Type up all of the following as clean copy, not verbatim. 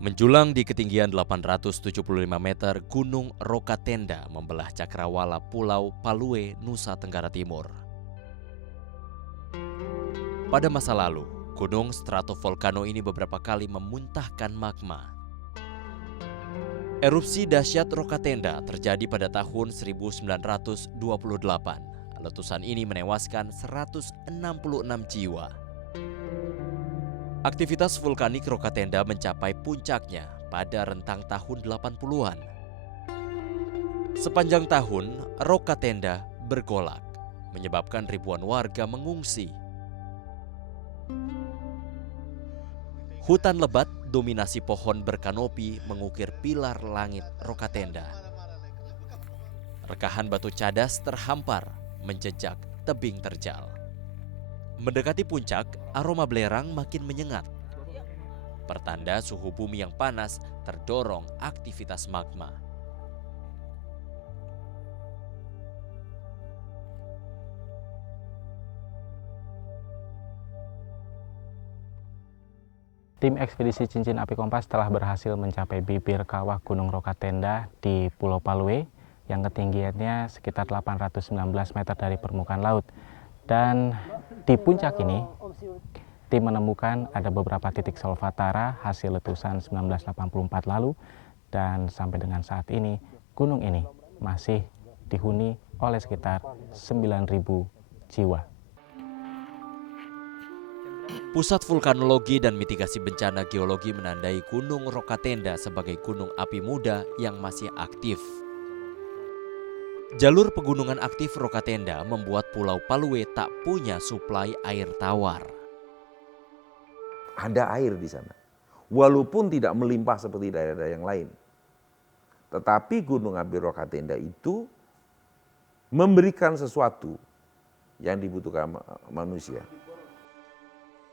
Menjulang di ketinggian 875 meter, Gunung Rokatenda membelah cakrawala Pulau Palue, Nusa Tenggara Timur. Pada masa lalu, gunung stratovolcano ini beberapa kali memuntahkan magma. Erupsi dahsyat Rokatenda terjadi pada tahun 1928. Letusan ini menewaskan 166 jiwa. Aktivitas vulkanik Rokatenda mencapai puncaknya pada rentang tahun 80-an. Sepanjang tahun, Rokatenda bergolak, menyebabkan ribuan warga mengungsi. Hutan lebat dominasi pohon berkanopi mengukir pilar langit Rokatenda. Rekahan batu cadas terhampar menjejak tebing terjal. Mendekati puncak, aroma belerang makin menyengat. Pertanda suhu bumi yang panas terdorong aktivitas magma. Tim ekspedisi Cincin Api Kompas telah berhasil mencapai bibir kawah Gunung Rokatenda di Pulau Palue yang ketinggiannya sekitar 819 meter dari permukaan laut. Dan di puncak ini, tim menemukan ada beberapa titik solvatara hasil letusan 1984 lalu, dan sampai dengan saat ini, gunung ini masih dihuni oleh sekitar 9.000 jiwa. Pusat Vulkanologi dan Mitigasi Bencana Geologi menandai Gunung Rokatenda sebagai gunung api muda yang masih aktif. Jalur pegunungan aktif Rokatenda membuat Pulau Palue tak punya suplai air tawar. Ada air di sana, walaupun tidak melimpah seperti daerah-daerah yang lain. Tetapi Gunung Api Rokatenda itu memberikan sesuatu yang dibutuhkan manusia.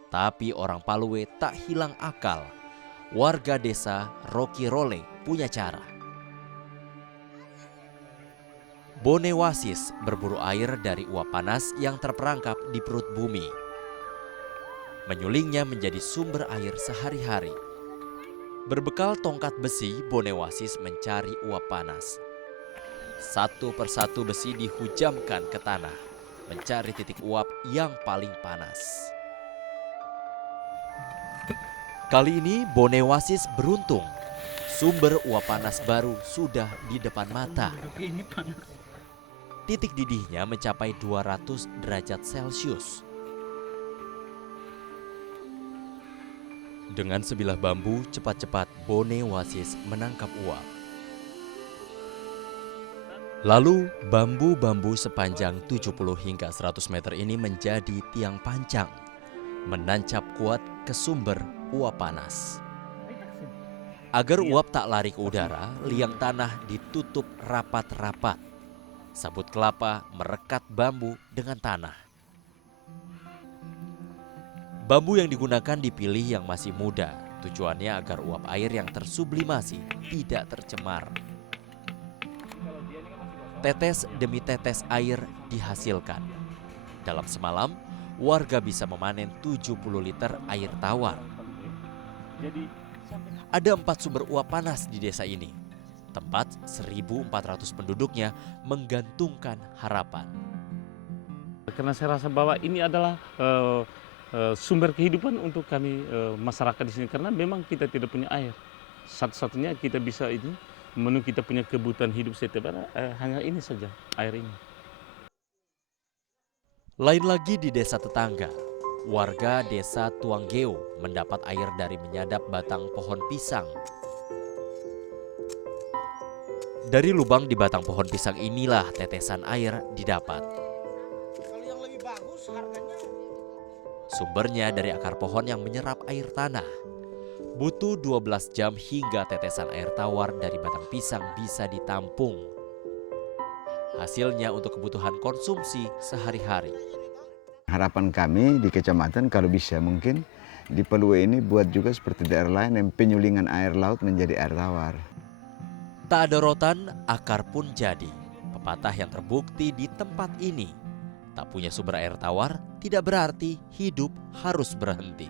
Tapi orang Palue tak hilang akal. Warga desa Rokirole punya cara. Bonewasis berburu air dari uap panas yang terperangkap di perut bumi. Menyulingnya menjadi sumber air sehari-hari. Berbekal tongkat besi, Bonewasis mencari uap panas. Satu persatu besi dihujamkan ke tanah, mencari titik uap yang paling panas. Kali ini Bonewasis beruntung. Sumber uap panas baru sudah di depan mata. Titik didihnya mencapai 200 derajat Celcius. Dengan sebilah bambu, cepat-cepat Bonewasis menangkap uap. Lalu bambu-bambu sepanjang 70 hingga 100 meter ini menjadi tiang pancang, menancap kuat ke sumber uap panas. Agar uap tak lari ke udara, liang tanah ditutup rapat-rapat. Sabut kelapa merekat bambu dengan tanah. Bambu yang digunakan dipilih yang masih muda, tujuannya agar uap air yang tersublimasi tidak tercemar. Tetes demi tetes air dihasilkan. Dalam semalam, warga bisa memanen 70 liter air tawar. Ada 4 sumber uap panas di desa ini. Tempat 1.400 penduduknya menggantungkan harapan. Karena saya rasa bahwa ini adalah sumber kehidupan untuk kami masyarakat di sini. Karena memang kita tidak punya air. Satu-satunya kita bisa ini memenuhi kita punya kebutuhan hidup setiap hari hanya ini saja, air ini. Lain lagi di desa tetangga, warga desa Tuanggeo mendapat air dari menyadap batang pohon pisang. Dari lubang di batang pohon pisang inilah tetesan air didapat. Sumbernya dari akar pohon yang menyerap air tanah. Butuh 12 jam hingga tetesan air tawar dari batang pisang bisa ditampung. Hasilnya untuk kebutuhan konsumsi sehari-hari. Harapan kami di kecamatan kalau bisa mungkin di Palue ini buat juga seperti daerah lain yang penyulingan air laut menjadi air tawar. Tak ada rotan, akar pun jadi. Pepatah yang terbukti di tempat ini. Tak punya sumber air tawar tidak berarti hidup harus berhenti.